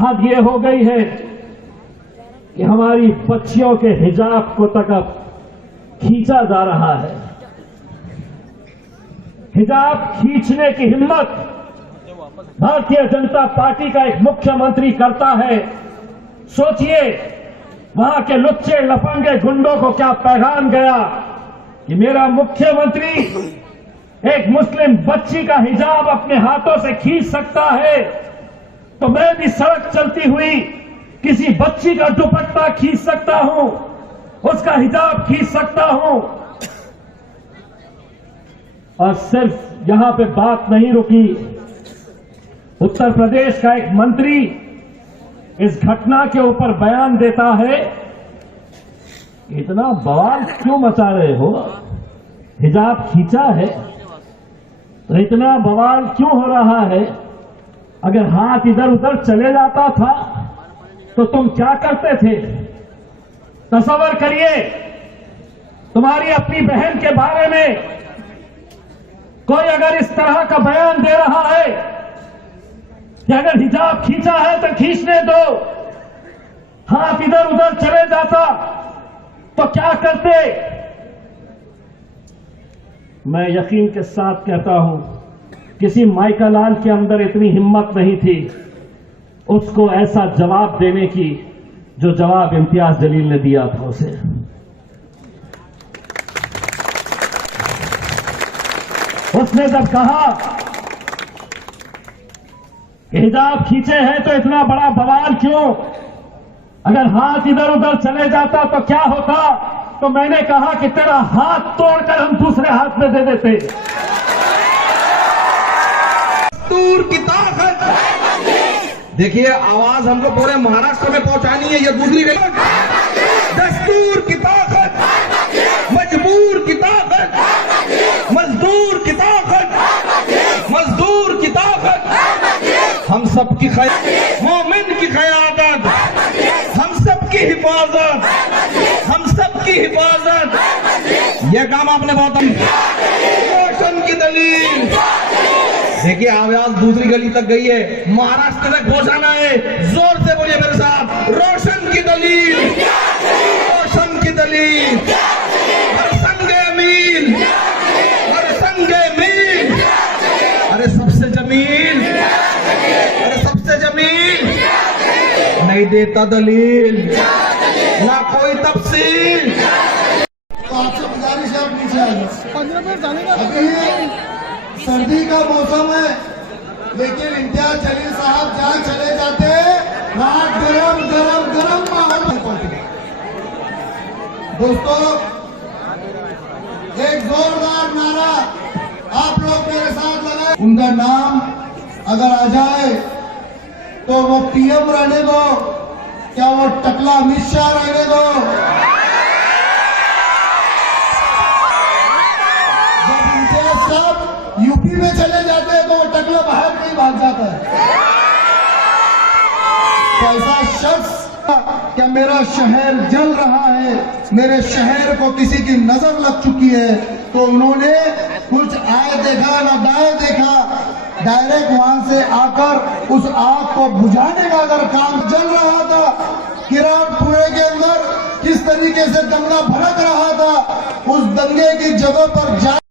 हद ये हो गई है कि हमारी बच्चियों के हिजाब को तक अब खींचा जा रहा है। हिजाब खींचने की हिम्मत भारतीय जनता पार्टी का एक मुख्यमंत्री करता है। सोचिए वहां के लुच्चे लफंगे गुंडों को क्या पैगाम गया कि मेरा मुख्यमंत्री एक मुस्लिम बच्ची का हिजाब अपने हाथों से खींच सकता है, तो मैं भी सड़क चलती हुई किसी बच्ची का दुपट्टा खींच सकता हूं, उसका हिजाब खींच सकता हूं। और सिर्फ यहां पे बात नहीं रुकी। उत्तर प्रदेश का एक मंत्री इस घटना के ऊपर बयान देता है, इतना बवाल क्यों मचा रहे हो? हिजाब खींचा है तो इतना बवाल क्यों हो रहा है? अगर हाथ इधर उधर चले जाता था तो तुम क्या करते थे? तसव्वुर करिए, तुम्हारी अपनी बहन के बारे में कोई अगर इस तरह का बयान दे रहा है कि अगर हिजाब खींचा है तो खींचने दो, हाथ इधर उधर चले जाता तो क्या करते? मैं यकीन के साथ कहता हूं, किसी माइका लाल के अंदर इतनी हिम्मत नहीं थी उसको ऐसा जवाब देने की जो जवाब इम्तियाज जलील ने दिया था उसे। उसने जब कहा हिजाब खींचे हैं तो इतना बड़ा बवाल क्यों, अगर हाथ इधर उधर चले जाता तो क्या होता, तो मैंने कहा कि तेरा हाथ तोड़कर हम दूसरे हाथ में दे देते। दस्तूर की ताकत, देखिए आवाज हमको पूरे महाराष्ट्र में पहुंचानी है। ये दूसरी गलत। दस्तूर की ताकत, मजबूर की ताकत, मजदूर की ताकत, मजदूर की ताकत, हम सबकी मोमिन की क़यादत, हम सबकी हिफाजत, हम सबकी हिफाजत। यह काम आपने बहुत रोशन की दलील। देखिए आवाज दूसरी गली तक गई है, महाराष्ट्र तक पहुंचाना है। जोर से बोलिए मेरे साथ, रोशन की दलील, रोशन की दलील। संगे अमीन, अरे संगे अमीन, अरे सबसे जमीन, अरे सबसे जमीन नहीं देता दलील, ना कोई तफसील। तो आपसे गुजारिश है, आप नीचे आ जाए। सर्दी का मौसम है, लेकिन इम्तियाज जलील साहब जहां चले जाते वहां गरम गरम गरम माहौल पहुंचे। दोस्तों, एक जोरदार नारा आप लोग मेरे साथ लगाए। उनका नाम अगर आ जाए तो वो पीएम रहने दो, क्या वो टकला अमित शाह रहने दो, जब इम्तियाज साहब यूपी में चले जाते हैं तो वो टकला बाहर नहीं भाग जाता है। तो ऐसा शख्स, क्या मेरा शहर जल रहा है, मेरे शहर को किसी की नजर लग चुकी है, तो उन्होंने कुछ आए देखा ना दाएं देखा, डायरेक्ट वहां से आकर उस आग को बुझाने का अगर काम चल रहा था, किराटपुरे के अंदर किस तरीके से दंगा भड़क रहा था, उस दंगे की जगह पर